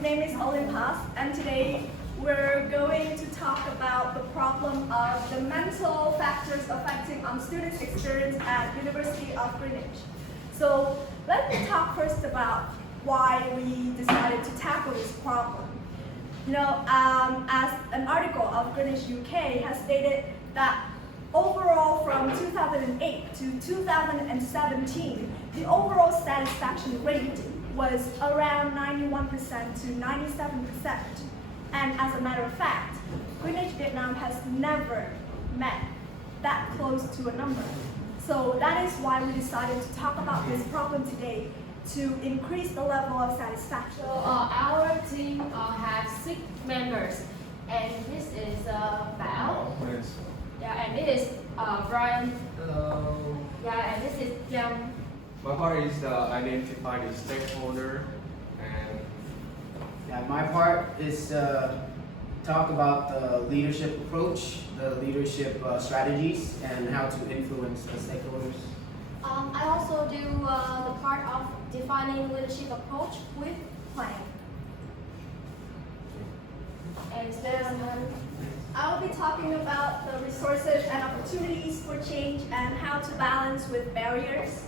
name is Olympass, and today we're going to talk about the problem of the mental factors affecting students' experience at University of Greenwich. So let me talk first about why we decided to tackle this problem. As an article of Greenwich UK has stated that overall from 2008 to 2017, the overall satisfaction rate was around 91% to 97%. And as a matter of fact, Greenwich Vietnam has never met that close to a number. So that is why we decided to talk about this problem today, to increase the level of satisfaction. So our team has 6 members, and this is Bảo. Yeah, and this is Brian. Hello. Yeah, and this is Young. My part is identify the stakeholder, and My part is talk about the leadership approach, the leadership strategies, and how to influence the stakeholders. I also do the part of defining leadership approach with planning. And then I will be talking about the resources and opportunities for change and how to balance with barriers.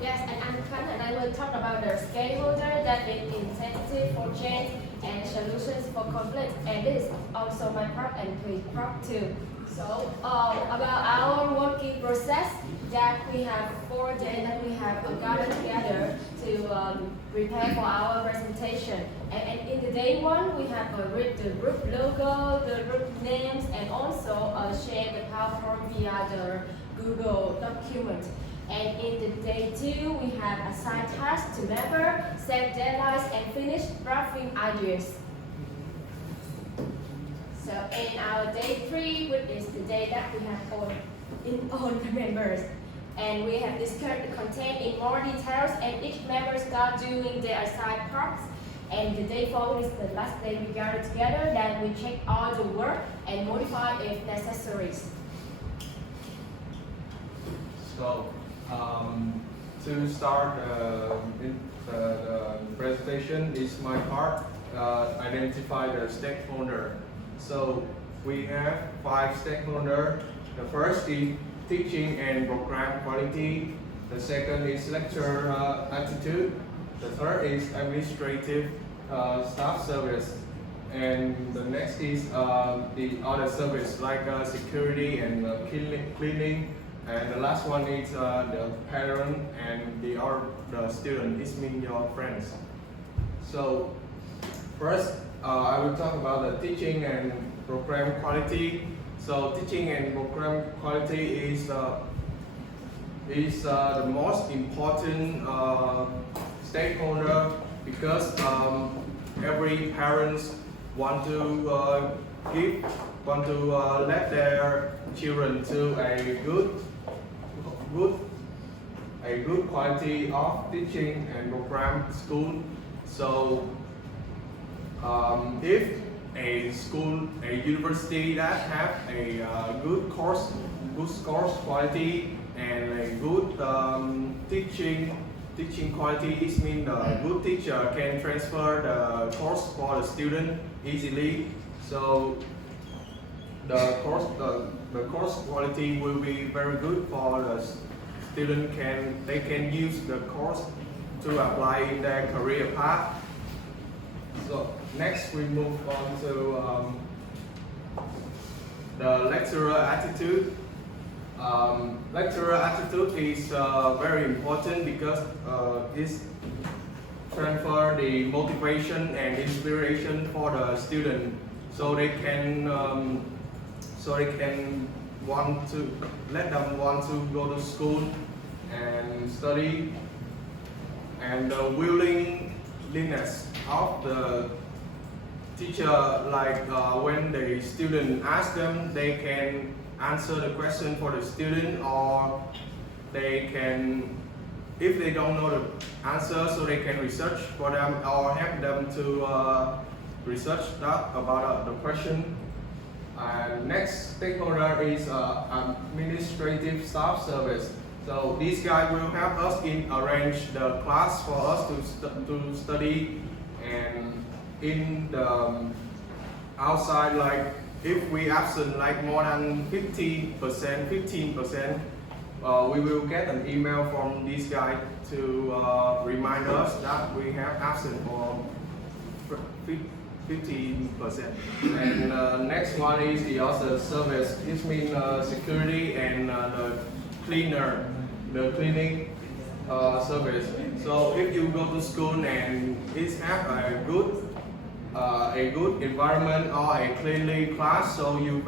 yes, and I'm Khánh, and I will talk about the stakeholder that is incentive for change and solutions for conflict. And this is also my part and his part too. So about our working process, that we have 4 days that we have gathered together to prepare for our presentation. And in the day 1, we have read the group logo, the group names, and also share the PowerPoint via the Google document. And in the day 2, we have assigned tasks to member, set deadlines, and finish drafting ideas. So in our day 3, which is the day that we have all the members, and we have discussed the content in more details, and each member start doing their assigned parts. And the day 4 is the last day we gather together, then we check all the work and modify if necessary. so to start the presentation is my part. Identify the stakeholder. So we have 5 stakeholders. The first is teaching and program quality. The second is lecturer attitude. The third is administrative staff service. And the next is the other service like security and cleaning. And the last one is the parent and the student. This means your friends. So first, I will talk about the teaching and program quality. So teaching and program quality is the most important stakeholder, because every parents want to let their children to a good quality of teaching and program school. So if a university that have a good course quality and a good teaching quality, it means the good teacher can transfer the course for the student easily. So the course quality will be very good for the student. They can use the course to apply in their career path. So next we move on to the lecturer attitude. Lecturer attitude is very important because it transfer the motivation and inspiration for the student, so they can let them want to go to school and study, and the willingness of the teacher, like when the student asks them, they can answer the question for the student, or they can, if they don't know the answer, so they can research for them or help them to research that about the question. And next stakeholder is administrative staff service. So this guy will help us in arrange the class for us to study, and in the outside, like if we absent like more than 15%, we will get an email from this guy to remind us that we have absent for 15%. And next one is the other service. This means security and the cleaning service. So if you go to school and it have a good environment or a cleanly class, so you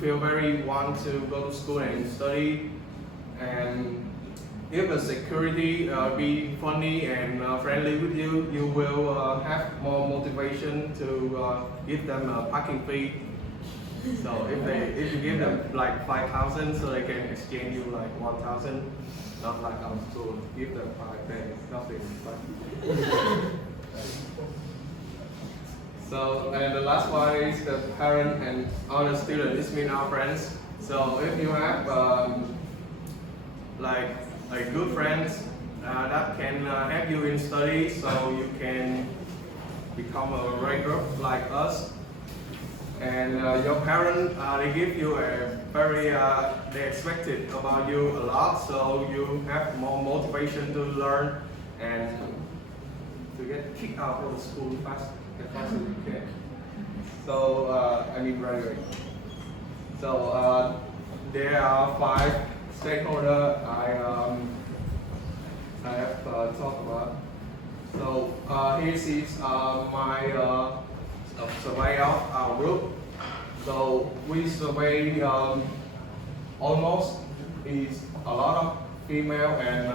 feel very want to go to school and study. And if the security be funny and friendly with you, you will have more motivation to give them a parking fee. So if you give them like 5,000, so they can exchange you like 1,000, not like our school, give them 5, then nothing. So, and the last one is the parent and other student. This means our friends. So if you have like good friends that can help you in study, so you can become a regular like us. And your parents, they give you a very, they expect it about you a lot, so you have more motivation to learn and to get kicked out of the school as fast as you can. So, graduate. So, there are 5 stakeholders I have talked about. So, here is my survey of our group. So we survey almost is a lot of female and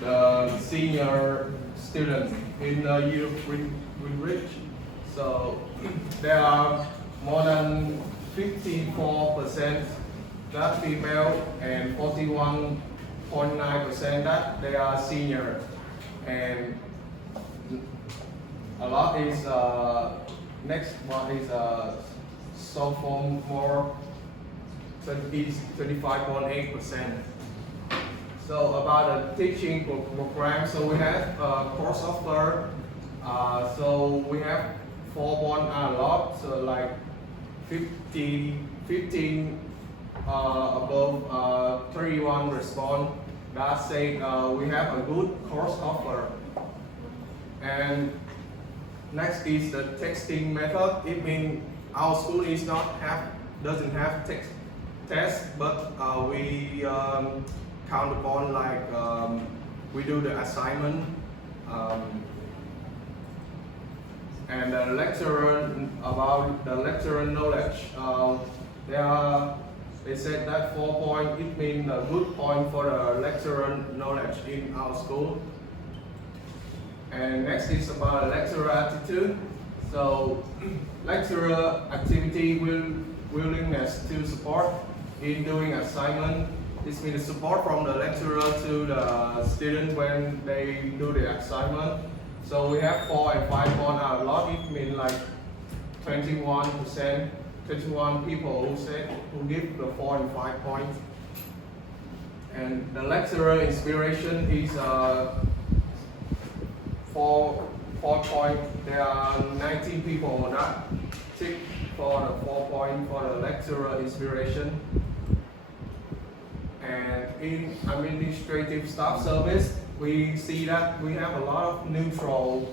the senior students in Greenwich. So there are more than 54% that female and 41.9% that they are senior, and a lot is next one is sophomore, 25.8%. So about the teaching program, so we have course offer. So we have 4 a lot, so like 15 above 31 respond. That say we have a good course offer. And next is the texting method. It means our school is doesn't have test, but we count upon like we do the assignment. And the lecturer, about the lecturer knowledge, they said that 4 points, it means a good point for the lecturer knowledge in our school. And next is about lecturer attitude. So lecturer activity, willingness to support in doing assignment. This means support from the lecturer to the student when they do the assignment. So we have 4 and 5 points a lot. It means like 21%, 21 people who give the 4 and 5 points. And the lecturer inspiration is 4 points. There are 19 people that tick for the 4 points for the lecturer inspiration. And in administrative staff service, we see that we have a lot of neutral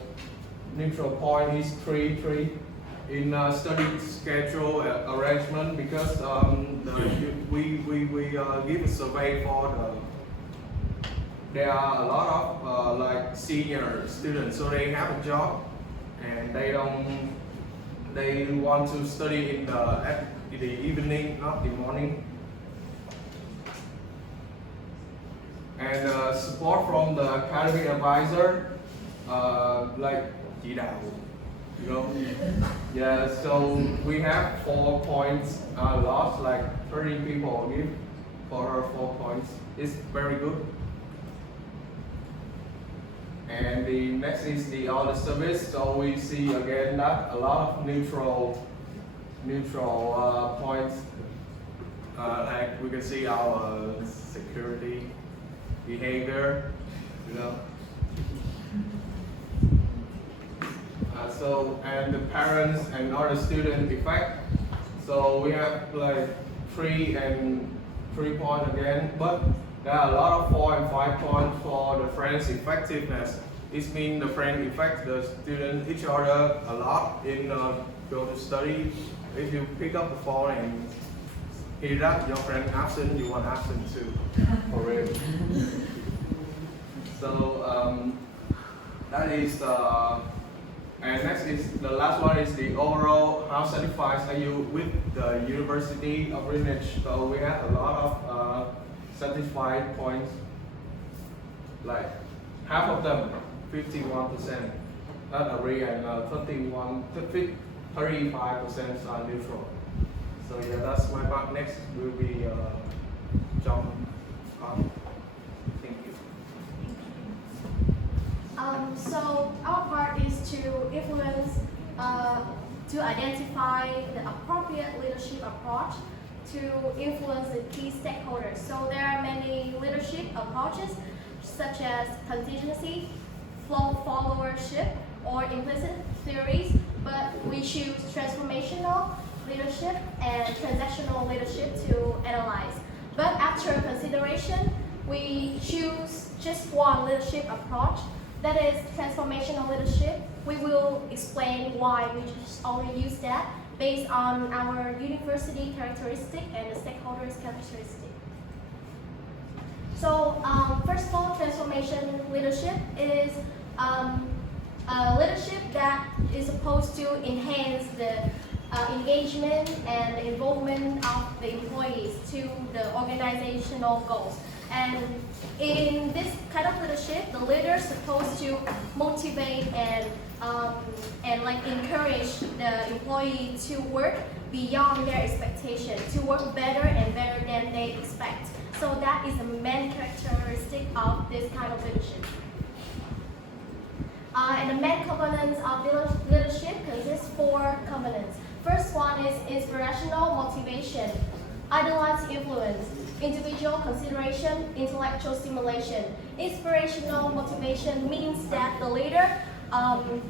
point is 3 in study schedule arrangement, because we give a survey for there are a lot of like senior students, so they have a job and they want to study in the evening, not the morning. And support from the academic advisor, like chỉ đạo, you know. Yeah, so we have 4 points lost, like 30 people give for her 4 points. It's very good. And the next is the other service. So we see again that a lot of neutral points. Like we can see our security behavior, you know. So, and the parents and other student effect. So we have like 3 and 3 point again, but there are a lot of 4 and 5 points for the friends effectiveness. This means the friend affect the student each other a lot in go to study. If you pick up the phone and hear that your friend absent, you want absent too, for real. So that is and next is the last one is the overall how satisfied are you with the University of Greenwich. So we have a lot of satisfied points, like half of them 51% not agree and 35% are neutral. So yeah, that's my part. Next will be John. Thank you. So our part is to influence, to identify the appropriate leadership approach to influence the key stakeholders. So there are many leadership approaches such as contingency, followership, or implicit theories, but we choose transformational leadership and transactional leadership to analyze. But after consideration, we choose just one leadership approach, that is transformational leadership. We will explain why we just only use that based on our university characteristic and the stakeholders characteristic. So first of all, transformation leadership is leadership that is supposed to enhance the engagement and the involvement of the employees to the organizational goals. And in this kind of leadership, the leader is supposed to motivate and like encourage the employee to work beyond their expectation, to work better and better than they expect. So that is the main characteristic of this kind of leadership. And the main components of leadership consists 4 components. First one is inspirational motivation, idealized influence, individual consideration, intellectual stimulation. Inspirational motivation means that the leader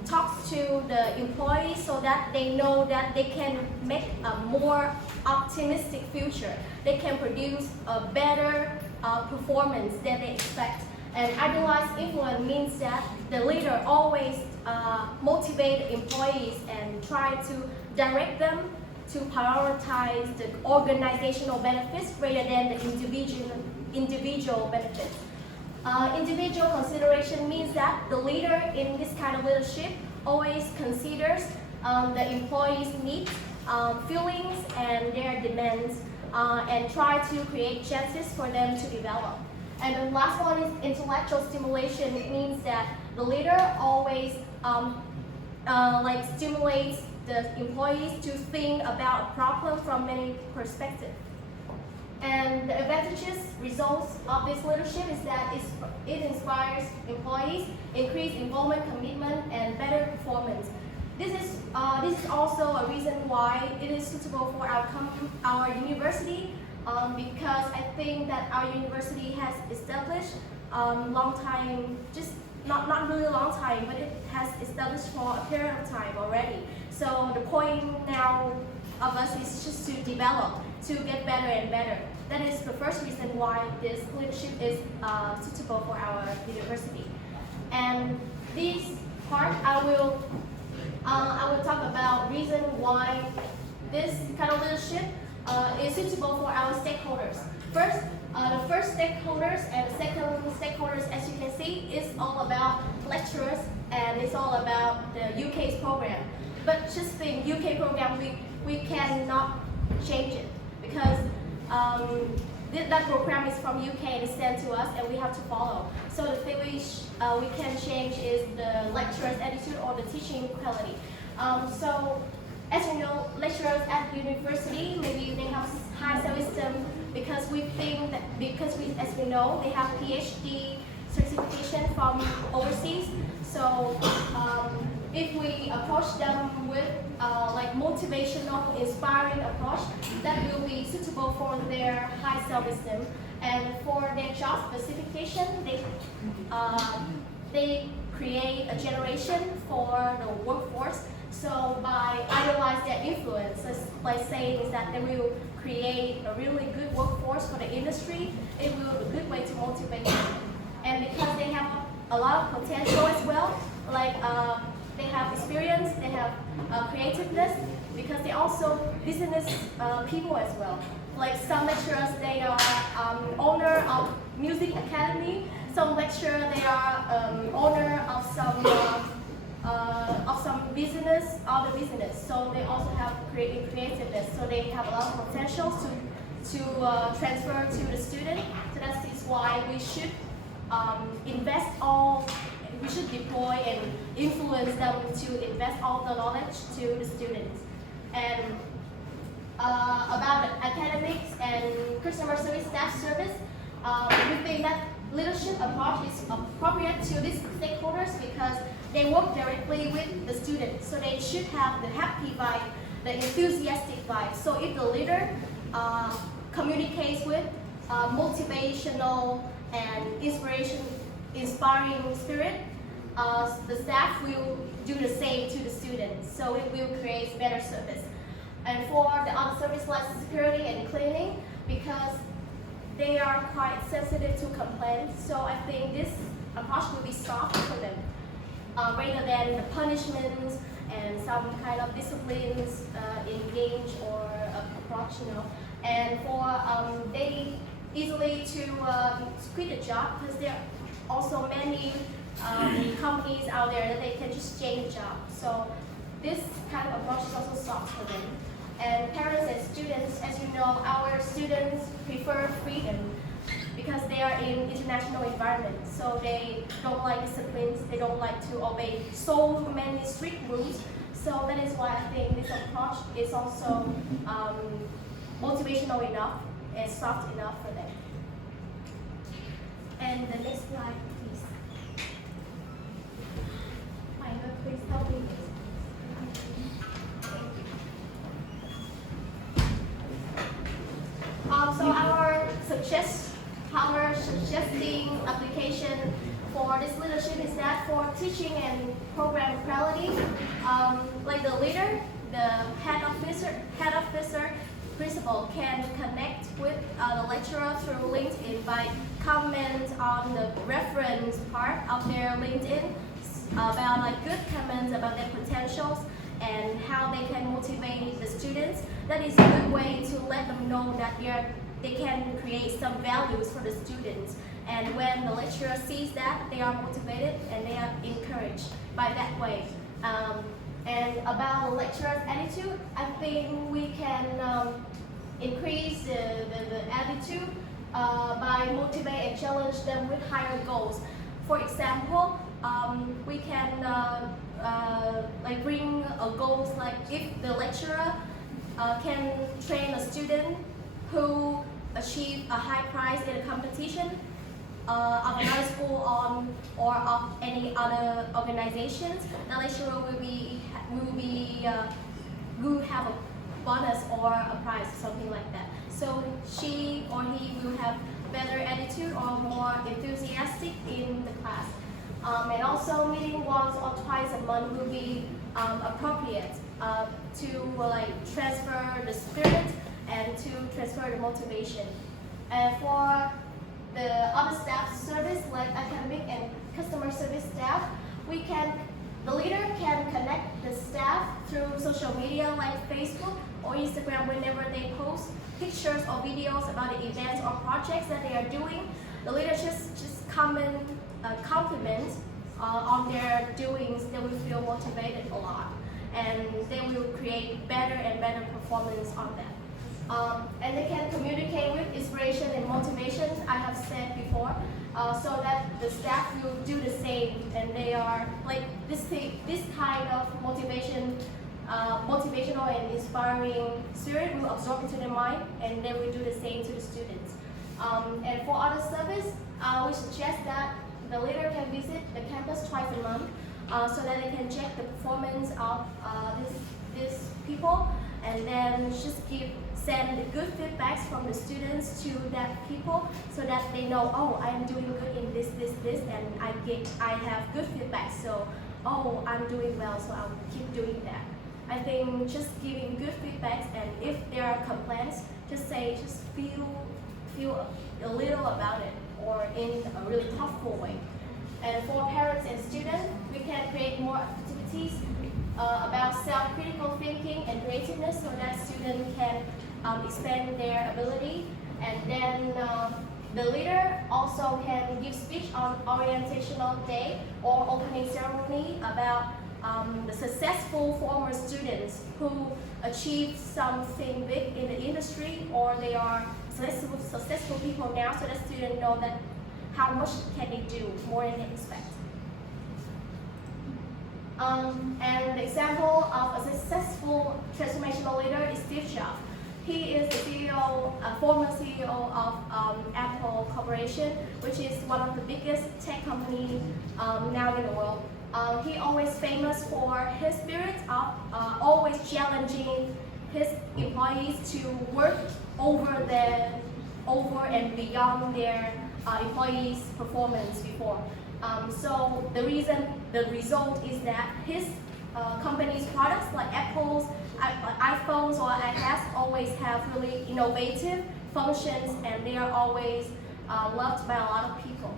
talks to the employees so that they know that they can make a more optimistic future. They can produce a better performance than they expect. And idealized influence means that the leader always motivate employees and try to direct them to prioritize the organizational benefits rather than the individual benefits. Individual consideration means that the leader in this kind of leadership always considers the employees' needs, feelings, and their demands, and try to create chances for them to develop. And the last one is intellectual stimulation. It means that the leader always like stimulates the employees to think about a problem from many perspectives. And the advantages, results of this leadership is that it inspires employees, increase involvement, commitment, and better performance. This is also a reason why it is suitable for our university, because I think that our university has established long time, just not really a long time, but it has established for a period of time already. So the point now of us is just to develop, to get better and better. That is the first reason why this leadership is suitable for our university. And this part, I will talk about reason why this kind of leadership is suitable for our stakeholders. First, the first stakeholders and the second stakeholders, as you can see, is all about lecturers and it's all about the UK's program. But just think, UK program, we cannot change it because that program is from UK and it's sent to us and we have to follow. So the thing we can change is the lecturer's attitude or the teaching quality. So as you know, lecturers at university, maybe they have high self-esteem because we think that, as we know, they have PhD certification from overseas. So if we approach them with like motivational, inspiring approach, that will be suitable for their high self-esteem. And for their job specification, they create a generation for the workforce. So by idolize their influence, by saying is that they will create a really good workforce for the industry, it will be a good way to motivate them. And because they have a lot of potential as well, like they have experience, they have creativeness, because they also business people as well. Like some lecturers, they are owner of music academy. Some lecturers, they are owner of some business, other business. So they also have creativeness. So they have a lot of potential to transfer to the student. So that is why we should we should deploy and influence them to invest all the knowledge to the students. And about the academics and customer service staff service, we think that leadership approach is appropriate to these stakeholders because they work directly with the students. So they should have the happy vibe, the enthusiastic vibe. So if the leader communicates with motivational and inspiring spirit, the staff will do the same to the students. So it will create better service. And for the other service like security and cleaning, because they are quite sensitive to complaints, so I think this approach will be soft for them, rather than the punishments and some kind of disciplines engage or approach, you know. And for they easily to quit the job because there are also many companies out there that they can just change job. So this kind of approach is also soft for them. And parents and students, as you know, our students prefer freedom because they are in international environment. So they don't like disciplines, they don't like to obey so many strict rules. So that is why I think this approach is also motivational enough and soft enough for them. And the next slide, please. Minor, please help me. So our suggesting application for this leadership is that for teaching and program quality, like the leader, the head officer, principal can connect with the lecturer through LinkedIn by comment on the reference part of their LinkedIn about like good comments about their potentials and how they can motivate the students. That is a good way to let them know that they can create some values for the students. And when the lecturer sees that, they are motivated and they are encouraged by that way. And about the lecturer's attitude, I think we can increase the attitude by motivate and challenge them with higher goals. For example, we can like bring goals like if the lecturer can train a student who achieve a high prize in a competition of another school or of any other organizations, the lecturer will have a bonus or a prize, something like that. So she or he will have better attitude or more enthusiastic in the class. And also meeting once or twice a month will be appropriate to like transfer the spirit and to transfer the motivation. And for the other staff service like academic and customer service staff, the leader can connect the staff through social media like Facebook or Instagram whenever they post pictures or videos about the events or projects that they are doing. The leader just compliment on their doings. They will feel motivated a lot and they will create better and better performance on that. And they can communicate with inspiration and motivation, I have said before, so that the staff will do the same, and they are like this kind of motivational and inspiring spirit will absorb into their mind, and they will do the same to the students. And for other service, we suggest that the leader can visit the campus twice a month, so that they can check the performance of these people, and then just send good feedbacks from the students to that people so that they know, oh, I am doing good in this, and I have good feedback, so oh, I'm doing well, so I'll keep doing that. I think just giving good feedbacks, and if there are complaints, just feel a little about it, or in a really thoughtful way. And for parents and students, we can create more activities about self-critical thinking and creativeness so that students can expand their ability. And then the leader also can give speech on orientational day or opening ceremony about the successful former students who achieved something big in the industry, or they are successful people now, so that students know that how much can they do more than they expect. And the example of a successful transformational leader is Steve Jobs. He is the CEO, former CEO of Apple Corporation, which is one of the biggest tech companies now in the world. He always famous for his spirit of always challenging his employees to work over and beyond their employees' performance before. So the result is that his company's products like Apple's, iPhones or iPads always have really innovative functions, and they are always loved by a lot of people.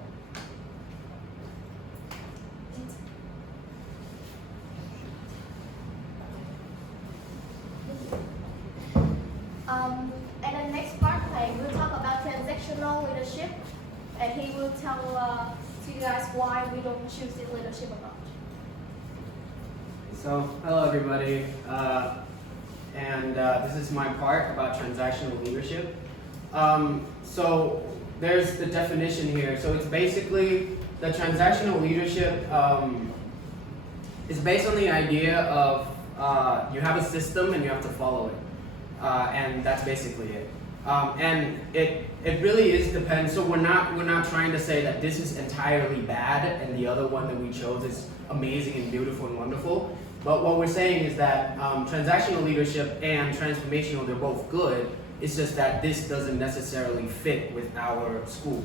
And the next part, I will talk about transactional leadership, and he will tell to you guys why we don't choose this leadership approach. So, hello everybody, this is my part about transactional leadership. So, there's the definition here. So it's basically, the transactional leadership is based on the idea of you have a system and you have to follow it. And that's basically it. And it really is depends. So we're not trying to say that this is entirely bad and the other one that we chose is amazing and beautiful and wonderful. But what we're saying is that transactional leadership and transformational, they're both good. It's just that this doesn't necessarily fit with our school.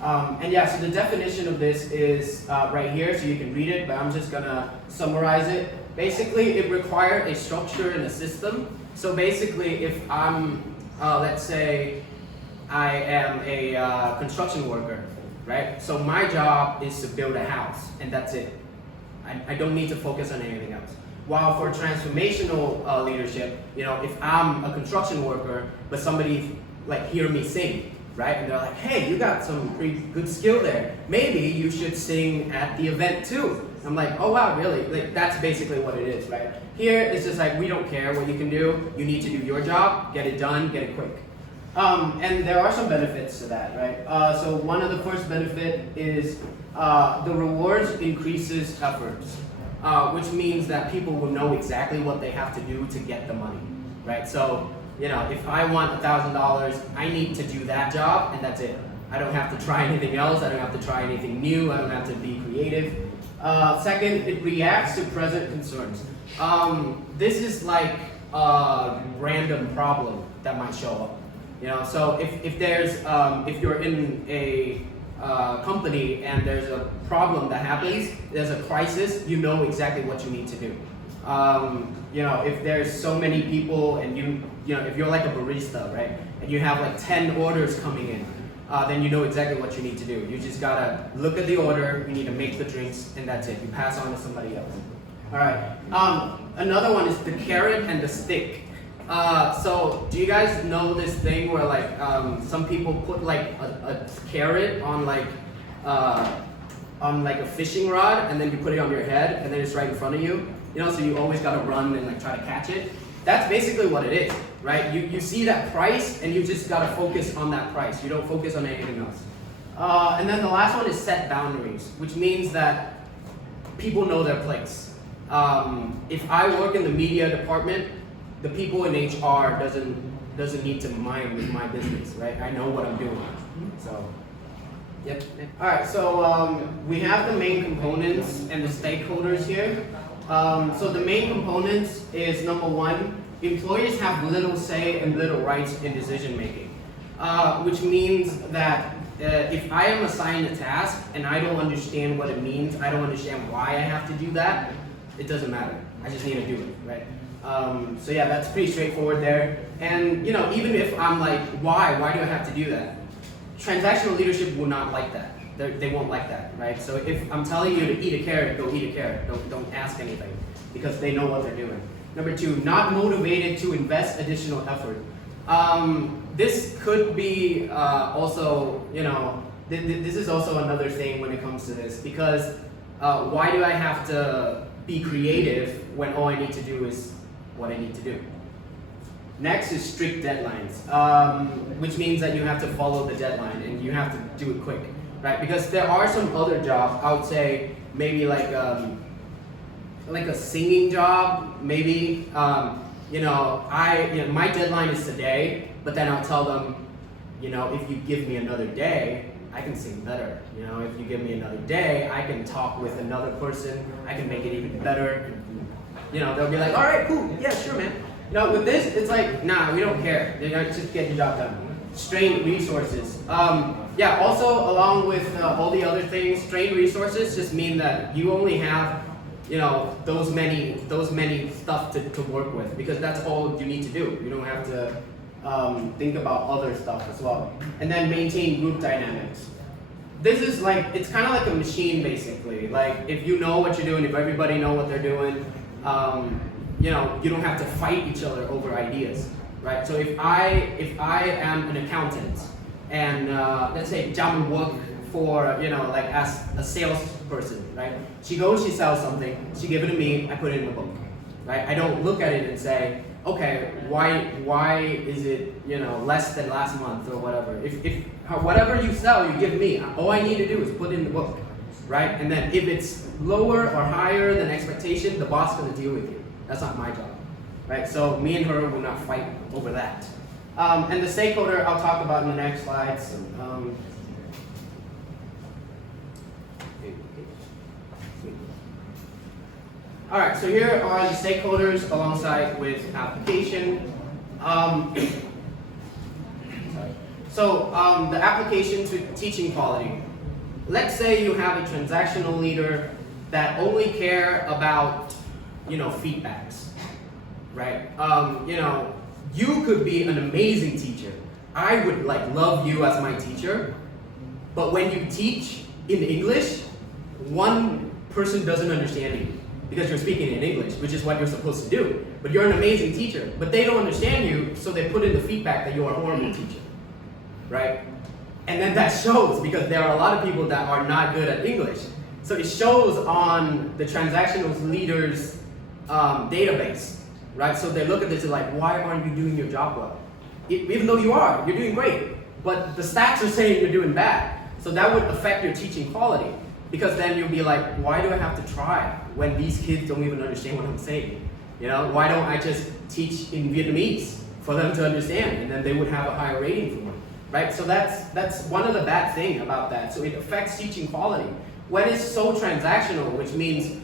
And yeah, so the definition of this is right here, so you can read it, but I'm just gonna summarize it. Basically, it requires a structure and a system. So basically, if I'm, let's say, I am a construction worker, right? So my job is to build a house, and that's it. I don't need to focus on anything else. While for transformational leadership, you know, if I'm a construction worker, but somebody like hear me sing, right? And they're like, hey, you got some pretty good skill there. Maybe you should sing at the event too. I'm like, oh wow, really? Like that's basically what it is, right? Here, it's just like, we don't care what you can do. You need to do your job, get it done, get it quick. And there are some benefits to that, right? So one of the first benefit is the rewards increases efforts, which means that people will know exactly what they have to do to get the money, right? So, you know, if I want $1,000, I need to do that job, and that's it. I don't have to try anything else. I don't have to try anything new. I don't have to be creative. Second, it reacts to present concerns. This is like a random problem that might show up. You know, so if there's if you're in a company and there's a problem that happens, there's a crisis, you know exactly what you need to do. You know, if there's so many people and you know, if you're like a barista, right, and you have like 10 orders coming in, then you know exactly what you need to do. You just gotta look at the order, you need to make the drinks, and that's it. You pass on to somebody else. All right. Another one is the carrot and the stick. So do you guys know this thing where like some people put like a carrot on like a fishing rod, and then you put it on your head, and then it's right in front of you. You know, so you always gotta run and like try to catch it. That's basically what it is, right? You see that price, and you just gotta focus on that price. You don't focus on anything else. And then the last one is set boundaries, which means that people know their place. If I work in the media department, the people in HR doesn't need to mind with my business, right? I know what I'm doing. So, yep. All right. So we have the main components and the stakeholders here. So the main components is number one, employees have little say and little rights in decision making, which means that if I am assigned a task and I don't understand what it means, I don't understand why I have to do that, it doesn't matter. I just need to do it, right? So yeah, that's pretty straightforward there. And even if I'm like, why do I have to do that? Transactional leadership will not like that. They won't like that, right? So if I'm telling you to eat a carrot, go eat a carrot. Don't ask anything, because they know what they're doing. Number two, not motivated to invest additional effort. This could be also, this is also another thing when it comes to this, because why do I have to be creative when all I need to do is what I need to do? Next is strict deadlines, which means that you have to follow the deadline and you have to do it quick, right? Because there are some other jobs, I would say maybe like a singing job, maybe. My deadline is today, but then I'll tell them, if you give me another day, I can sing better. If you give me another day, I can talk with another person, I can make it even better. They'll be like, all right, cool, yeah, sure, man. With this, it's like, nah, we don't care. Just get your job done. Strained resources. Also, along with all the other things, strained resources just mean that you only have, those many stuff to work with, because that's all you need to do. You don't have to think about other stuff as well. And then maintain group dynamics. This is like, it's kind of like a machine basically. Like if you know what you're doing, if everybody know what they're doing, you don't have to fight each other over ideas, right? So if I am an accountant and let's say Jam work for, as a salesperson, right? She goes, she sells something, she give it to me, I put it in the book, right? I don't look at it and say, okay, why is it, less than last month or whatever? If whatever you sell, you give me, all I need to do is put it in the book, right? And then if it's lower or higher than expectation, the boss is gonna deal with you. That's not my job, right? So me and her will not fight over that. And the stakeholder, I'll talk about in the next slides. All right, so here are the stakeholders alongside with application. The application to teaching quality. Let's say you have a transactional leader that only care about, feedbacks, right? You could be an amazing teacher. I would love you as my teacher, but when you teach in English, one person doesn't understand you because you're speaking in English, which is what you're supposed to do. But you're an amazing teacher, but they don't understand you, so they put in the feedback that you're a horrible teacher, right? And then that shows, because there are a lot of people that are not good at English. So it shows on the transactional leaders database, right? So they look at this and like, why aren't you doing your job well? Even though you're doing great, but the stats are saying you're doing bad. So that would affect your teaching quality, because then you'll be like, why do I have to try when these kids don't even understand what I'm saying? Why don't I just teach in Vietnamese for them to understand, and then they would have a higher rating for me, right? So that's one of the bad things about that. So it affects teaching quality. When it's so transactional, which means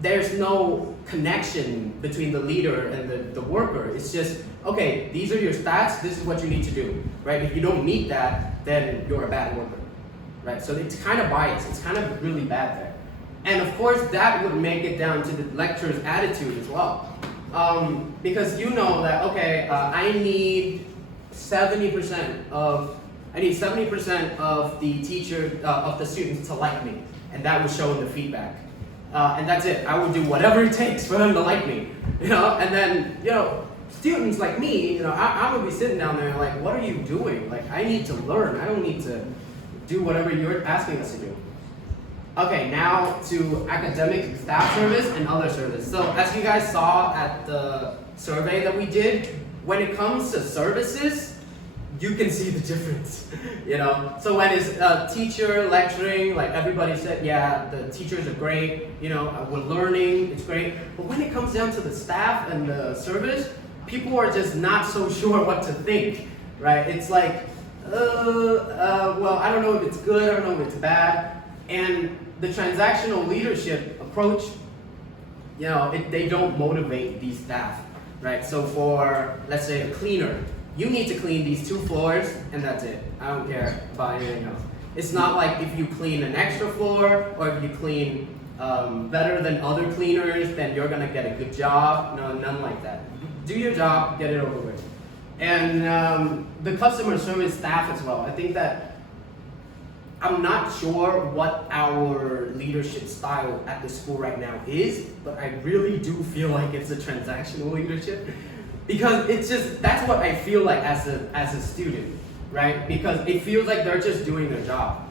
there's no connection between the leader and the worker. It's just, okay, these are your stats, this is what you need to do, right? If you don't meet that, then you're a bad worker, right? So it's kind of biased, it's kind of really bad there. And of course, that would make it down to the lecturer's attitude as well. Because you know that, okay, I need 70% of the teacher, of the students to like me, and that would show in the feedback. And that's it. I would do whatever it takes for them to like me, And then, students like me, I'm gonna be sitting down there like, what are you doing? Like, I need to learn. I don't need to do whatever you're asking us to do. Okay, now to academic staff service and other service. So as you guys saw at the survey that we did, when it comes to services, you can see the difference, So when it's teacher lecturing, like everybody said, yeah, the teachers are great, we're learning, it's great. But when it comes down to the staff and the service, people are just not so sure what to think, right? It's like, well, I don't know if it's good, I don't know if it's bad. And the transactional leadership approach, they don't motivate these staff. right? So for, let's say, a cleaner, you need to clean these 2 floors and that's it. I don't care about anything else. It's not like if you clean an extra floor or if you clean better than other cleaners, then you're gonna get a good job. No, none like that. Do your job, get it over with. And the customer service staff as well. I think that I'm not sure what our leadership style at the school right now is, but I really do feel like it's a transactional leadership because it's just, that's what I feel like as a student, right? Because it feels like they're just doing their job.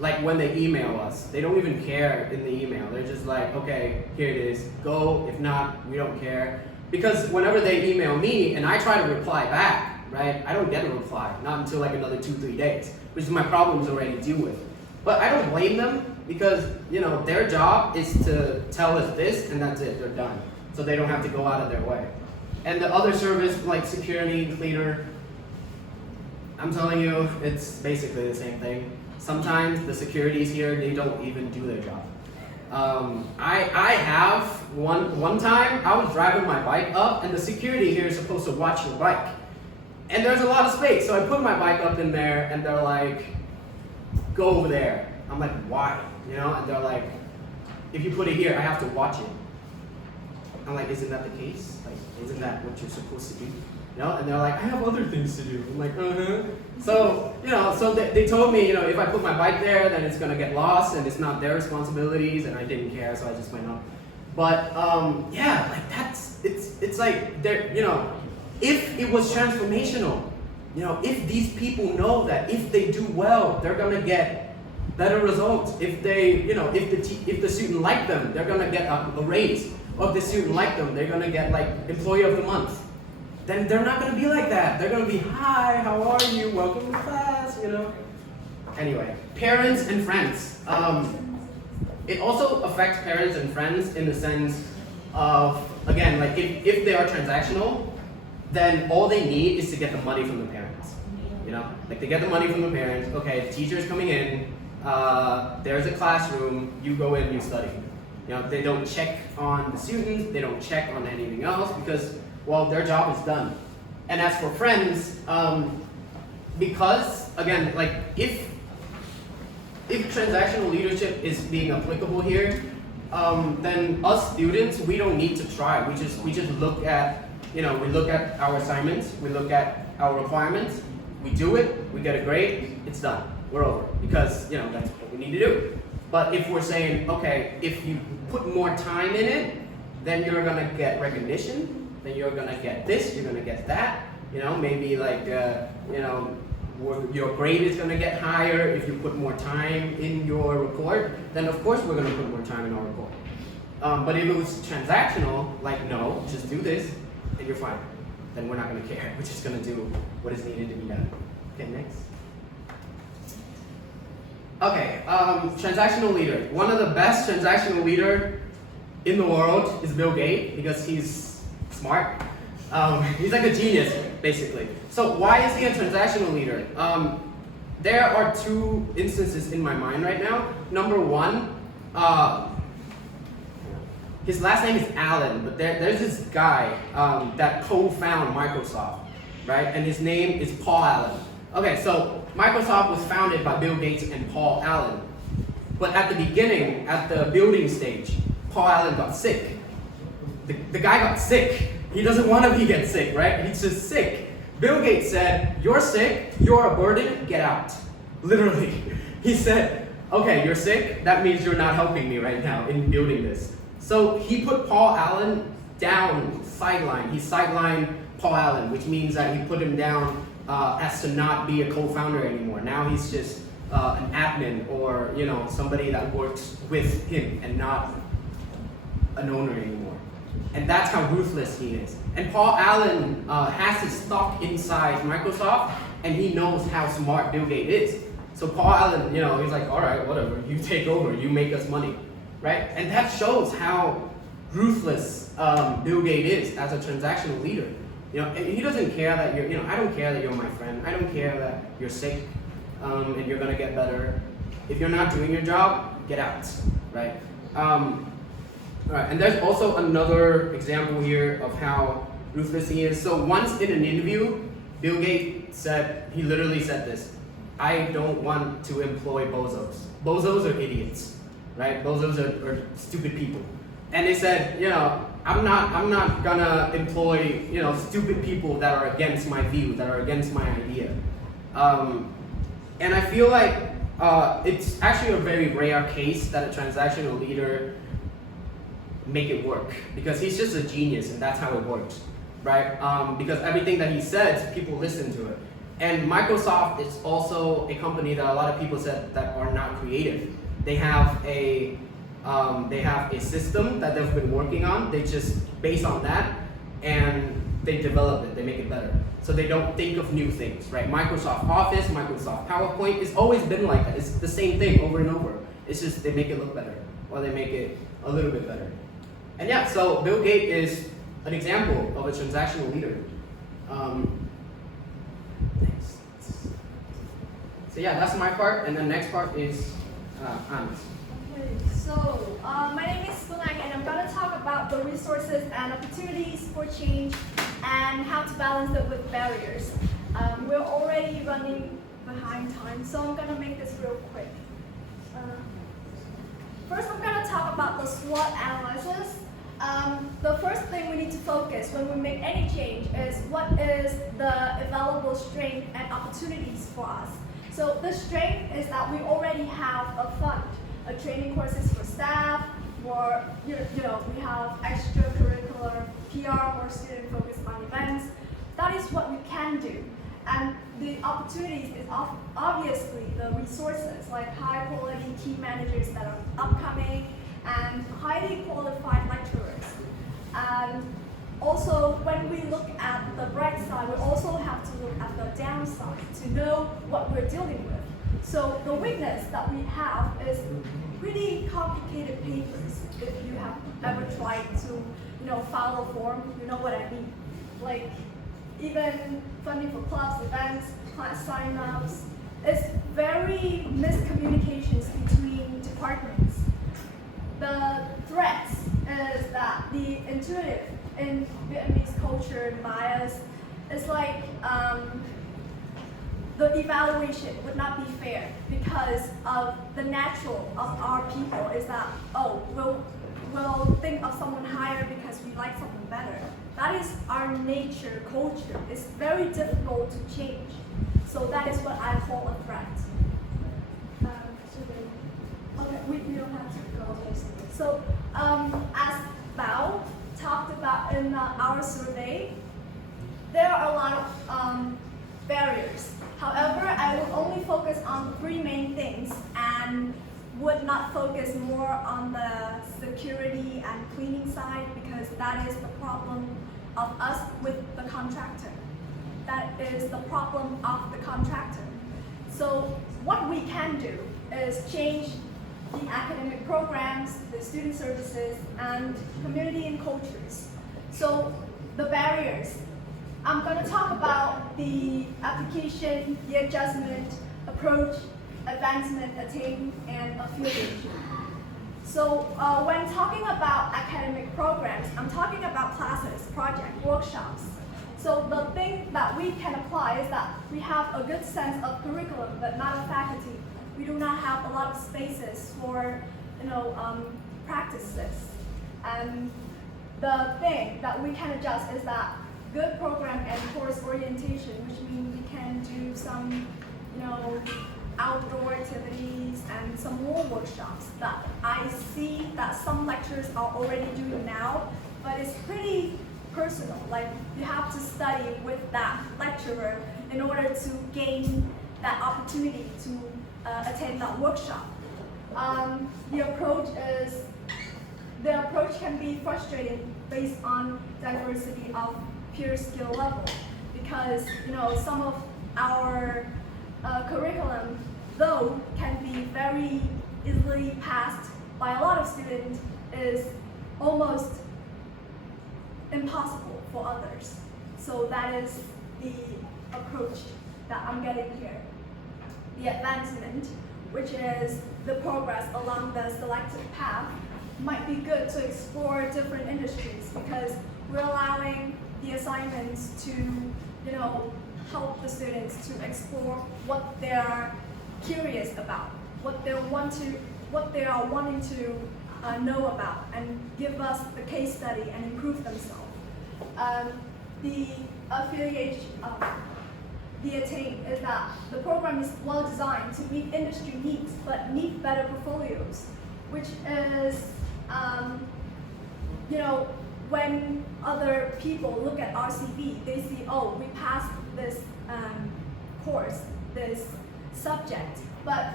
Like when they email us, they don't even care in the email. They're just like, okay, here it is, go. If not, we don't care. Because whenever they email me and I try to reply back, right, I don't get a reply, not until like another 2-3 days, which is my problems already deal with. But I don't blame them because, you know, their job is to tell us this and that's it, they're done. So they don't have to go out of their way. And the other service, like security, cleaner, I'm telling you, it's basically the same thing. Sometimes the securities here, they don't even do their job. I have one time, I was driving my bike up and the security here is supposed to watch your bike. And there's a lot of space, so I put my bike up in there and they're like, go over there. I'm like, why? You know, and they're like, if you put it here, I have to watch it. I'm like, isn't that the case? Like, isn't that what you're supposed to do? You know, and they're like, I have other things to do. I'm like, So, you know, so they told me, you know, if I put my bike there, then it's gonna get lost and it's not their responsibilities, and I didn't care, so I just went up. But yeah, like it's like, they're, you know, if it was transformational, you know, if these people know that if they do well, they're gonna get better results. If they, you know, if the student like them, they're gonna get a raise. Or if the student like them, they're gonna get like employee of the month. Then they're not gonna be like that. They're gonna be, hi, how are you? Welcome to class, you know. Anyway, parents and friends. It also affects parents and friends in the sense of, again, like if they are transactional, then all they need is to get the money from the parents. You know, like they get the money from the parents. Okay, the teacher is coming in. There's a classroom. You go in, you study. You know, they don't check on the students. They don't check on anything else because, well, their job is done. And as for friends, because again, like if transactional leadership is being applicable here, then us students, we don't need to try. We just look at, you know, we look at our assignments, we look at our requirements, we do it, we get a grade, it's done, we're over. Because, you know, that's what we need to do. But if we're saying, okay, if you put more time in it, then you're gonna get recognition, then you're gonna get this, you're gonna get that, you know, maybe like, you know, your grade is gonna get higher if you put more time in your report, then of course we're gonna put more time in our report. But if it was transactional, like no, just do this, and you're fine. Then we're not gonna care, we're just gonna do what is needed to be done. Okay, next. Okay, transactional leader. One of the best transactional leader in the world is Bill Gates because he's smart. He's like a genius, basically. So why is he a transactional leader? There are 2 instances in my mind right now. Number 1, his last name is Allen, but there's this guy that co-founded Microsoft, right? And his name is Paul Allen. Okay, so Microsoft was founded by Bill Gates and Paul Allen. But at the beginning, at the building stage, Paul Allen got sick. The guy got sick. He doesn't want to get sick, right? He's just sick. Bill Gates said, you're sick, you're a burden, get out. Literally. He said, okay, you're sick, that means you're not helping me right now in building this. So he put Paul Allen down, sideline. He sidelined Paul Allen, which means that he put him down as to not be a co-founder anymore. Now he's just an admin or, you know, somebody that works with him and not an owner anymore. And that's how ruthless he is. And Paul Allen has his stock inside Microsoft, and he knows how smart Bill Gates is. So Paul Allen, you know, he's like, all right, whatever, you take over, you make us money, right? And that shows how ruthless Bill Gates is as a transactional leader. You know, he doesn't care that you're, you know, I don't care that you're my friend. I don't care that you're sick and you're gonna get better. If you're not doing your job, get out, right? All right, and there's also another example here of how ruthless he is. So once in an interview, Bill Gates said, he literally said this, I don't want to employ bozos. Bozos are idiots, right? Bozos are stupid people. And they said, you know, I'm not gonna employ, you know, stupid people that are against my view, that are against my idea. And I feel like it's actually a very rare case that a transactional leader make it work, because he's just a genius and that's how it works, right? Because everything that he says, people listen to it. And Microsoft is also a company that a lot of people said that are not creative. They have a system that they've been working on. They just base on that and they develop it, they make it better. So they don't think of new things, right? Microsoft Office, Microsoft PowerPoint, it's always been like that. It's the same thing over and over. It's just they make it look better, or they make it a little bit better. And yeah, so Bill Gates is an example of a transactional leader. Next. So yeah, that's my part, and the next part is Anna's. Okay, so my name is Spunak, and I'm going to talk about the resources and opportunities for change and how to balance it with barriers. We're already running behind time, so I'm going to make this real quick. First, I'm going to talk about the SWOT analysis. The first thing we need to focus when we make any change is what is the available strength and opportunities for us. So the strength is that we already have a fund, training courses for staff, or we have extracurricular PR or student-focused on events. That is what we can do. And the opportunities is obviously the resources, like high-quality team managers that are upcoming and highly qualified lecturers. And also, when we look at the bright side, we also have to look at the downside to know what we're dealing with. So the weakness that we have is pretty complicated papers. If you have ever tried to, file a form, you know what I mean. Like, even funding for clubs, events, class sign-ups, it's very miscommunications between departments. The threat is that the intuitive in Vietnamese culture bias is like the evaluation would not be fair because of the natural of our people is that, we'll think of someone higher because we like something better. That is our nature, culture. It's very difficult to change. So that is what I call a threat. Okay, we don't have to go. So as Bao talked about in our survey, there are a lot of barriers. However, I will only focus on three main things and would not focus more on the security and cleaning side because that is the problem of us with the contractor. That is the problem of the contractor. So what we can do is change the academic programs, the student services, and community and cultures. So the barriers. I'm going to talk about the application, the adjustment, approach, advancement, attain, and affiliation. So when talking about academic programs, I'm talking about classes, projects, workshops. So the thing that we can apply is that we have a good sense of curriculum, but not of faculty. We do not have a lot of spaces for practices. And the thing that we can adjust is that good program and course orientation, which means we can do some outdoor activities and some more workshops that I see that some lecturers are already doing now, but it's pretty personal. Like you have to study with that lecturer in order to gain that opportunity to attend that workshop. The approach can be frustrating based on diversity of peer skill level because some of our curriculum, though can be very easily passed by a lot of students, is almost impossible for others. So that is the approach that I'm getting here. The advancement, which is the progress along the selected path, might be good to explore different industries because we're allowing the assignments to, help the students to explore what they are curious about, what they are wanting to know about, and give us the case study and improve themselves. The affiliation, the attain is that the program is well designed to meet industry needs, but need better portfolios, which is, when other people look at our CV, they see, oh, we passed this course, this subject, but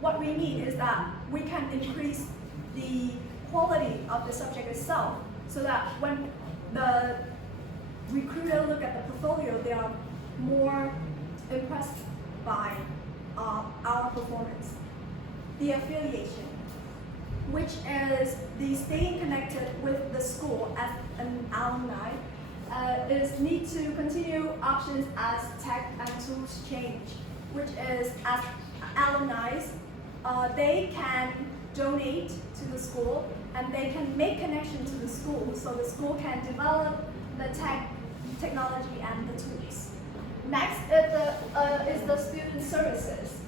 what we need is that we can increase the quality of the subject itself, so that when the recruiter look at the portfolio, they are more impressed by our performance. The affiliation, which is the staying connected with the school as an alumni, is need to continue options as tech and tools change, which is as alumni, they can donate to the school and they can make connection to the school, so the school can develop the technology and the tools. Next is the student services.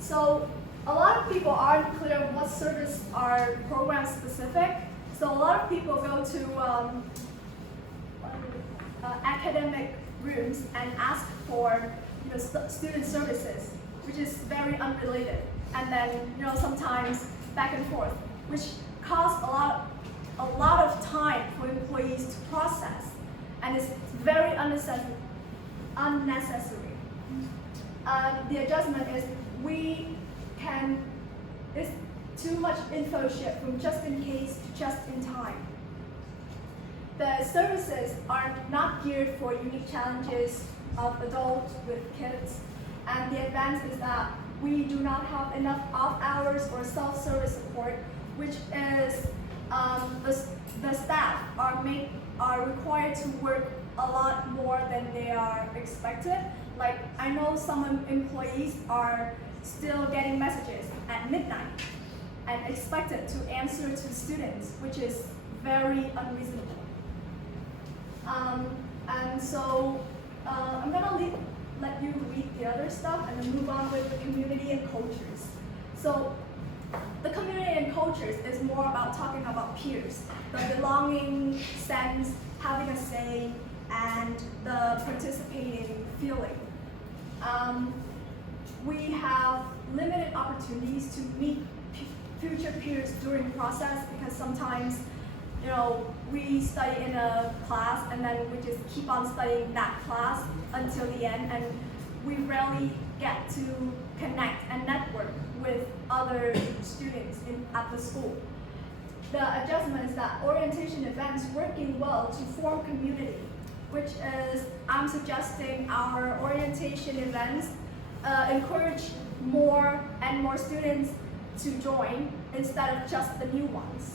So a lot of people aren't clear what service are program specific. So a lot of people go to academic rooms and ask for student services, which is very unrelated. And then sometimes back and forth, which costs a lot of time for employees to process, and it's very unnecessary. The adjustment is it's too much info shift from just in case to just in time. The services are not geared for unique challenges of adults with kids, and the advance is that we do not have enough off hours or self-service support, which is the staff are required to work a lot more than they are expected. Like, I know some employees are still getting messages at midnight and expected to answer to students, which is very unreasonable. And so I'm gonna let you read the other stuff and then move on with the community and cultures. So the community and cultures is more about talking about peers, the belonging sense, having a say, and the participating feeling. We have limited opportunities to meet future peers during the process, because sometimes we study in a class and then we just keep on studying that class until the end, and we rarely get to connect and network with other students at the school. The adjustment is that orientation events working well to form community, which is I'm suggesting our orientation events encourage more and more students to join instead of just the new ones.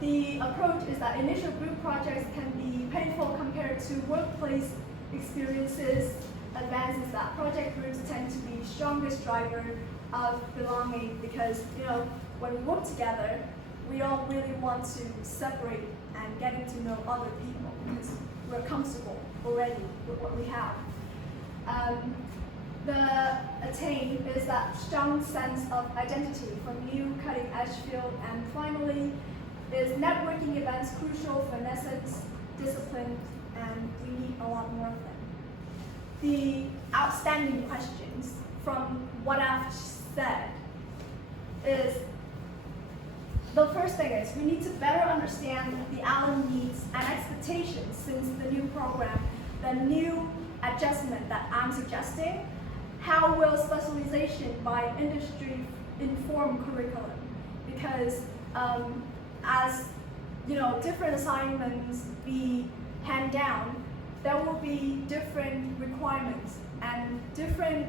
The approach is that initial group projects can be painful compared to workplace experiences. Advance is that project groups tend to be strongest driver of belonging, because when we work together, we don't really want to separate and getting to know other people, because we're comfortable already with what we have. The attain is that strong sense of identity from new cutting edge field. And finally, is networking events crucial for essence, discipline, and we need a lot more of them. The outstanding questions from what I've said is, the first thing is we need to better understand the alum needs and expectations since the new program, the new adjustment that I'm suggesting. How will specialization by industry inform curriculum? Because as different assignments be handed down, there will be different requirements and different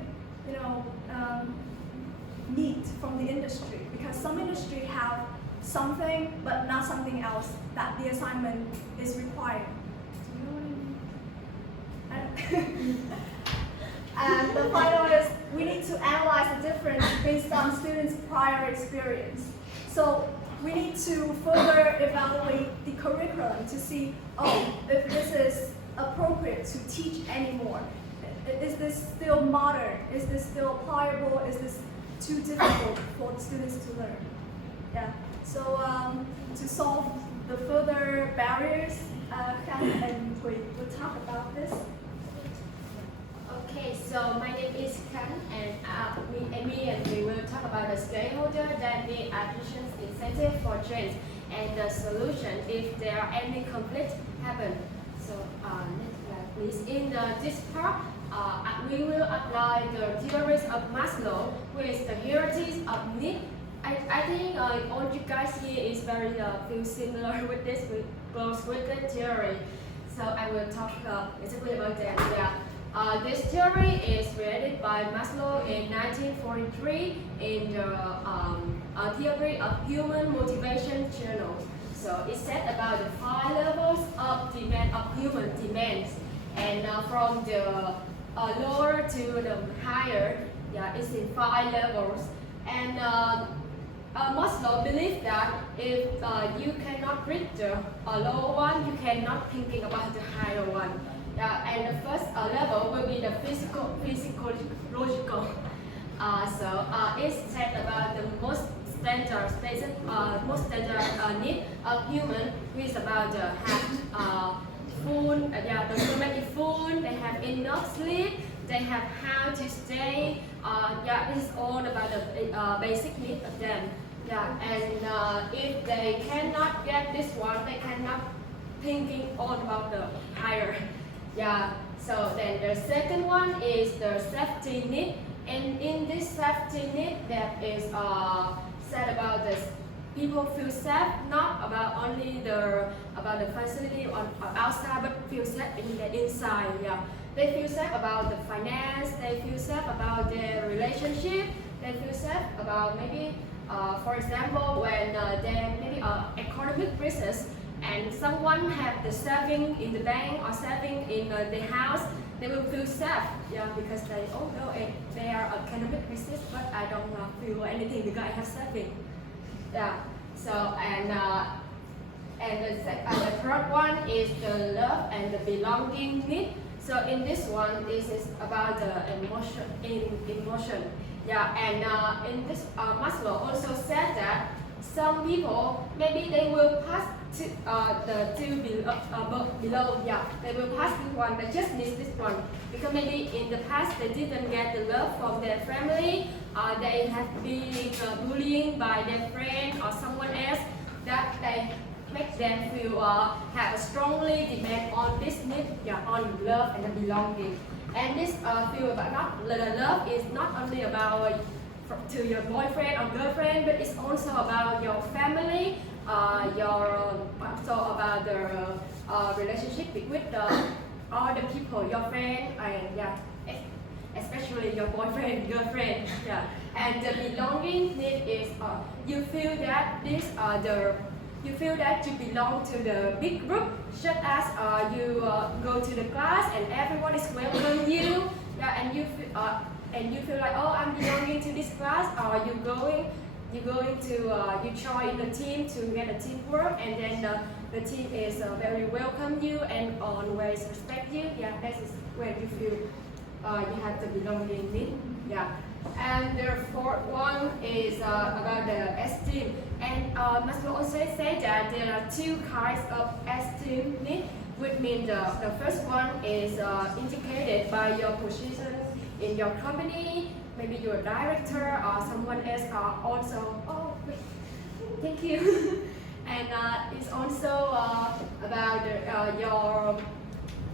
needs from the industry, because some industry have something but not something else that the assignment is required. Do you know what I mean? And the final is we need to analyze the difference based on students' prior experience. So we need to further evaluate the curriculum to see, if this is appropriate to teach anymore. Is this still modern? Is this still applicable? Is this too difficult for the students to learn? Yeah. So to solve the further barriers, Khan and Hui will talk about this. Okay, so my name is Khan, and me and we will talk about the stakeholder that need admissions incentive for change and the solution if there are any conflict happen. So next slide, please. In this part, we will apply the theories of Maslow with the hierarchies of need. I think all you guys here is very feel similar with this, close with the theory. So I will talk basically about that. Yeah. This theory is created by Maslow in 1943 in the theory of human motivation journal. So it said about the 5 levels of demand of human demands, and from the lower to the higher, yeah, it's in 5 levels. And Maslow believes that if you cannot reach the lower one, you cannot thinking about the higher one. And the first level will be the physiological. So it's said about the most standard need of human, which is about the have food, the plenty food, they have enough sleep, they have how to stay. It's all about the basic needs of them. And if they cannot get this one, they cannot thinking all about the higher. So then the second one is the safety need, and in this safety need that is said about this people feel safe, not about only about the facility on outside, but feel safe in the inside. They feel safe about the finance, they feel safe about their relationship, they feel safe about maybe for example when they maybe economic business and someone have the saving in the bank or saving in the house, they will feel safe, because they know they are economic business, but I don't feel anything because I have saving. So and the third one is the love and the belonging need. So in this one, this is about the emotion. And in this Maslow also said that some people maybe they will pass to the two below. They will pass this one. They just need this one because maybe in the past they didn't get the love from their family. They have been bullying by their friend or someone else, that they make them feel have a strongly demand on this need, on love and the belonging. And this feel about not the love is not only about to your boyfriend or girlfriend, but it's also about your family, also about the relationship with all the people, your friend, and especially your boyfriend, girlfriend. And the belonging need is you feel that you feel that you belong to the big group, such as you go to the class and everyone is welcoming you, and you feel like, oh, I'm belonging to this class, or you join the team to get a teamwork, and then the team is very welcome you and always respect you. That is where you feel you have the belonging need. And the fourth one is about the esteem. And Maslow also say that there are 2 kinds of esteem need, which means the first one is indicated by your position in your company, maybe your director or someone else are also, thank you. And it's also about your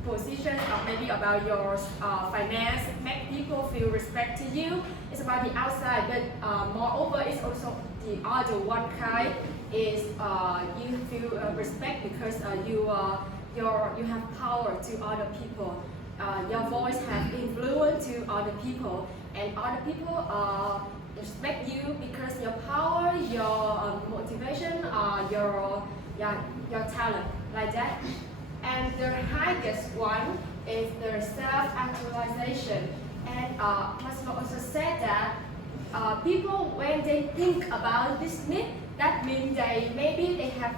position, or maybe about your finance, make people feel respect to you. It's about the outside, but moreover, it's also the other one kind is you feel respect because you have power to other people. Your voice has influence to other people, and other people respect you because your power, your motivation, your talent, like that. And the highest one is the self-actualization. And Maslow also said that people when they think about this myth, that means maybe they have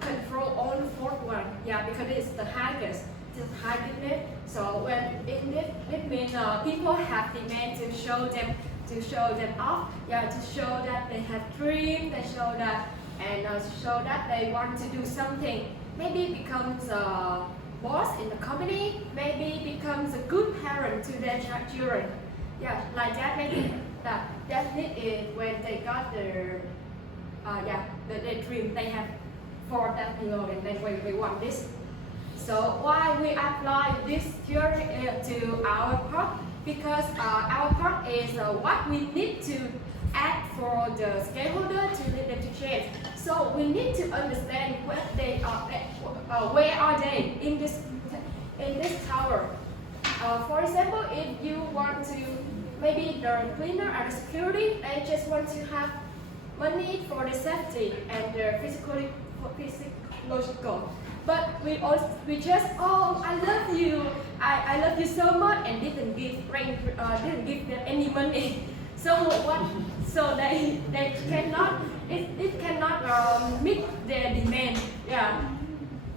control on the fourth one. Yeah, because it's the highest, myth. So when in this, it means people have demand to show them off. Yeah, to show that they have dreams, they show that and show that they want to do something. Maybe becomes a boss in the company. Maybe becomes a good parent to their children. Yeah, like that. Maybe that myth is when they got their the dream they have for that below and then when we want this. So why we apply this theory to our part? Because our part is what we need to add for the stakeholder to lead them to change. So we need to understand where they are, where are they in this tower. For example, if you want to, maybe the cleaner or the security, they just want to have money for the safety and the physiological. But we just, oh, I love you, I love you so much, and didn't give them any money. So what? So they cannot, it cannot meet their demand. Yeah.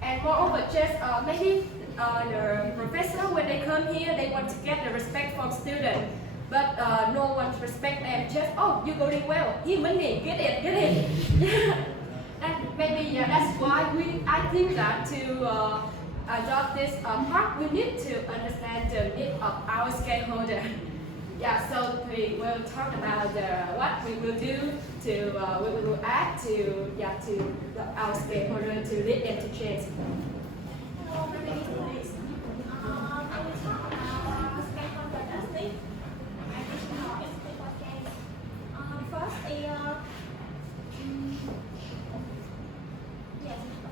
And moreover, just maybe the professor when they come here, they want to get the respect from students. But no one respect them. Just, oh, you're going well. Give money, get it. Yeah. And maybe that's why I think that to adopt this part, we need to understand the need of our stakeholder. Yeah, so we will talk about what we will do to we will add to our stakeholder to lead them to change. Hello, my name is Grace. I will talk about stakeholder justice. Additional stakeholder case.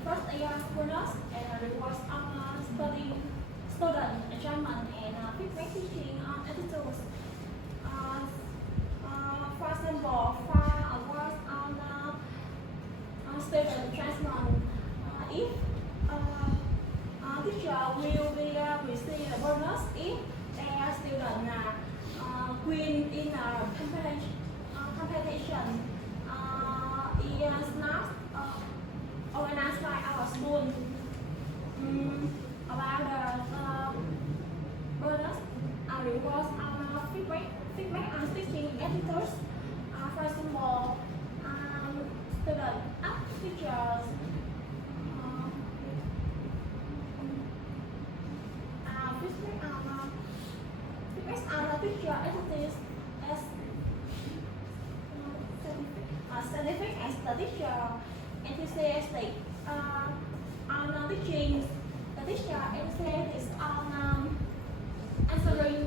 First is bonus and rewards on student achievement and feedback teaching attitudes. For example, for awards on student achievement, if teacher will be receive a bonus if their student win in a competition. Is not organized by our school. About the bonus rewards on feedback on teaching attitudes. For example, student ask teachers feedback on teacher attitudes as scientific as the teacher enthusiastic on teaching. The teacher enthusiastic on answering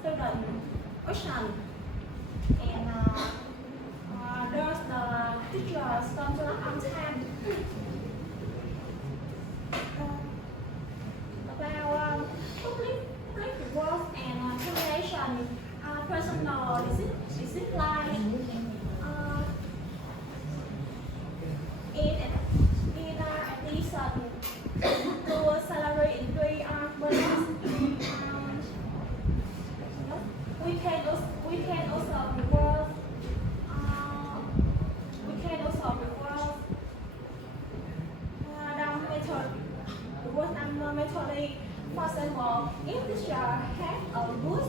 student question, and does the teacher come to on time. About public rewards and termination, personal discipline. In addition to salary increase bonus, we can also reward the method. For example, if teacher has a good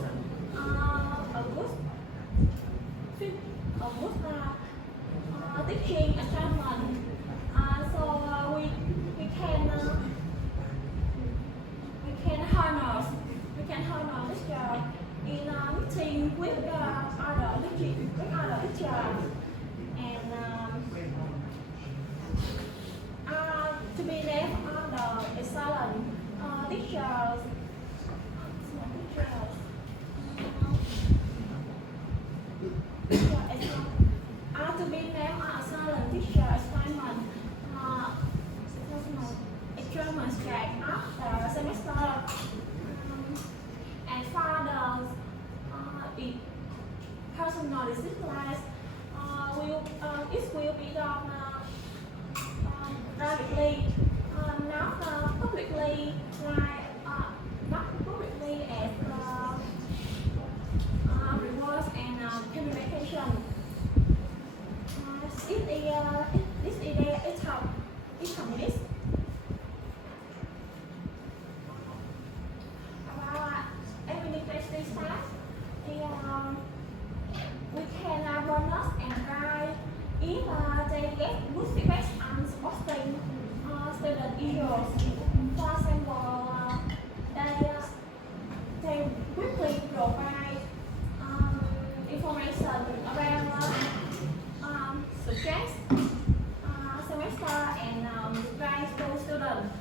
teaching assignment, so we can honor teacher in meeting with the other teachers, and to be named on the excellent teachers. To be named on excellent teacher assignment. Experiment track after semester, and for the personal discipline, it will be done privately, not publicly, not publicly as communication. This idea is communist. About administrative staff, we can bonus and guide if they get good feedback and supporting student issues. For example, they quickly provide information about subjects, semester, and grades to students.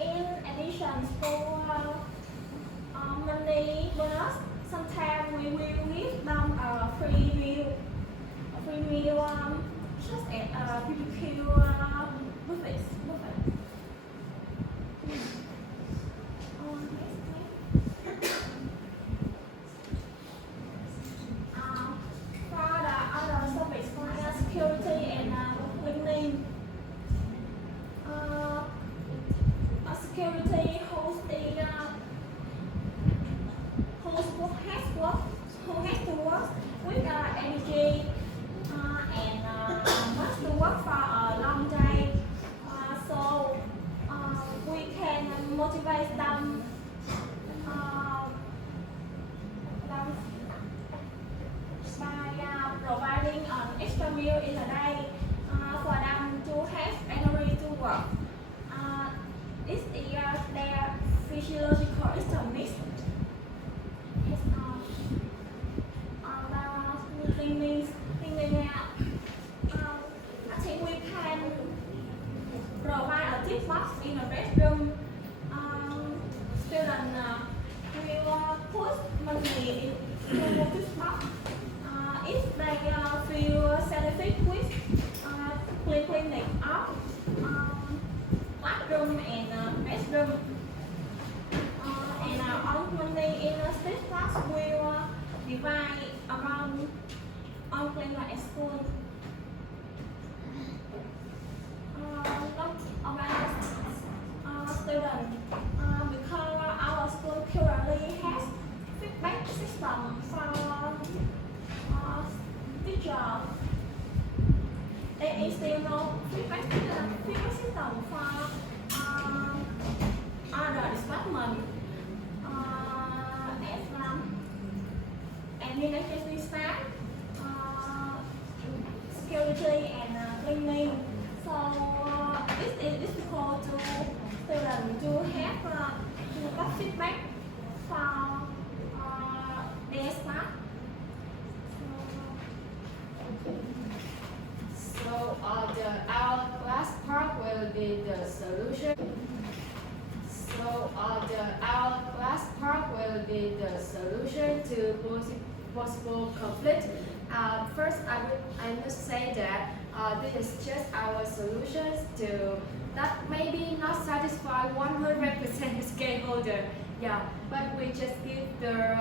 In addition, for money bonus, sometimes we will give them a free meal, such as BBQ buffet. For the other service like security and cleaning, security who has to work with energy and must to work for a long day. So we can motivate them by providing an extra meal in a day for them to have energy to work. This is their physiological needs. I think we can provide a tip box in a bedroom. Students will put money in the tip box. If they feel satisfied with cleaning up bathroom and bedroom, and all money in the tip box will divide among all cleaner at school. About students, because our school currently has feedback system for teacher. There is still no feedback system for other department. Administrative staff, security and cleaning. So this is difficult to students to have feedback from their staff. So our last part will be the solution. So our last part will be the solution to possible conflict. First, I must say that this is just our solutions to that maybe not satisfy 100% the stakeholder. Yeah, but we just give the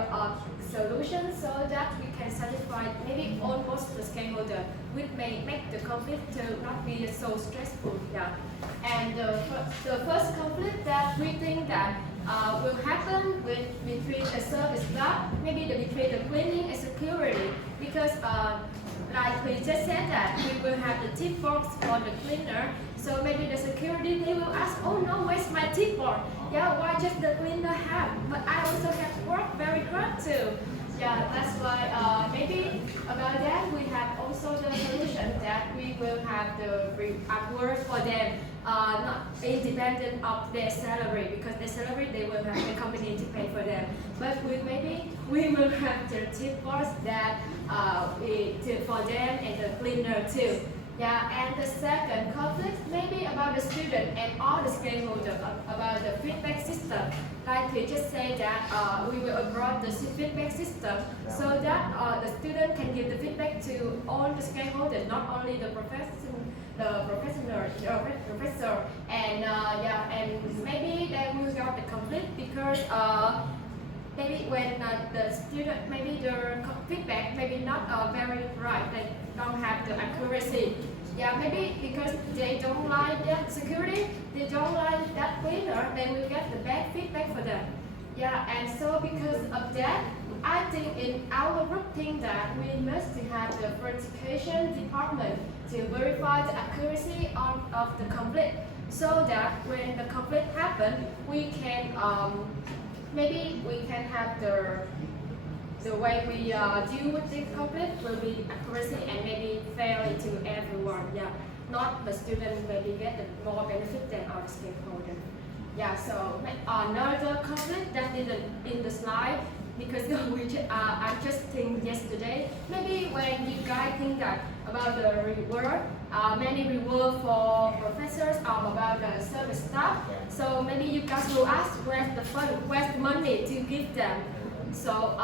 solution so that we can satisfy maybe almost the stakeholder, which may make the conflict to not be so stressful. Yeah, and the first conflict that we think that will happen between the service staff, maybe between the cleaning and security, because like we just said that we will have the tip box for the cleaner. So maybe the security, they will ask, oh no, where's my tip box? Yeah, why just the cleaner have? But I also have worked very hard too. Yeah, that's why maybe about that we have also the solution that we will have the reward for them, not independent of their salary, because their salary they will have the company to pay for them. But maybe we will have the tip box that for them and the cleaner too. Yeah, and the second conflict maybe about the student and all the stakeholders about the feedback system. Like we just say that we will abroad the feedback system so that the student can give the feedback to all the stakeholders, not only the professor, and and maybe they will have the conflict because maybe when the student, maybe their feedback maybe not very right, they don't have the accuracy. Yeah, maybe because they don't like that security, they don't like that cleaner, they will get the bad feedback for them. Yeah, and so because of that, I think in our group think that we must have the verification department to verify the accuracy of the complete, so that when the complete happen, we can maybe we can have the way we deal with the conflict will be accuracy and maybe fairly to everyone. Yeah, not the student maybe get the more benefit than our stakeholder. Yeah, so another conflict that isn't in the slide because I just think yesterday. Maybe when you guys think that about the reward, many reward for professors about the service staff. So maybe you guys will ask where's the fund, where's the money to give them. So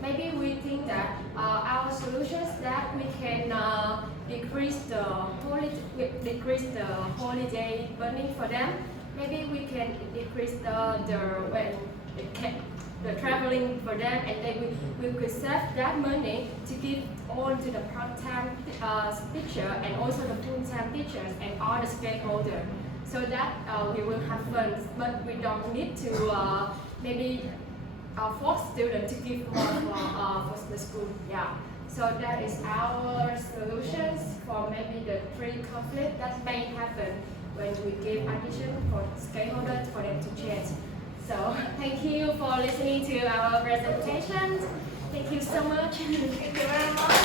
maybe we think that our solutions that we can decrease the holiday burning for them. Maybe we can decrease the traveling for them, and then we could save that money to give all to the part-time teacher and also the full-time teachers and all the stakeholders, so that we will have funds, but we don't need to maybe force students to give more for the school. Yeah. So that is our solutions for maybe the 3 conflicts that may happen when we give addition for stakeholders for them to change. So thank you for listening to our presentation. Thank you so much. Thank you very much.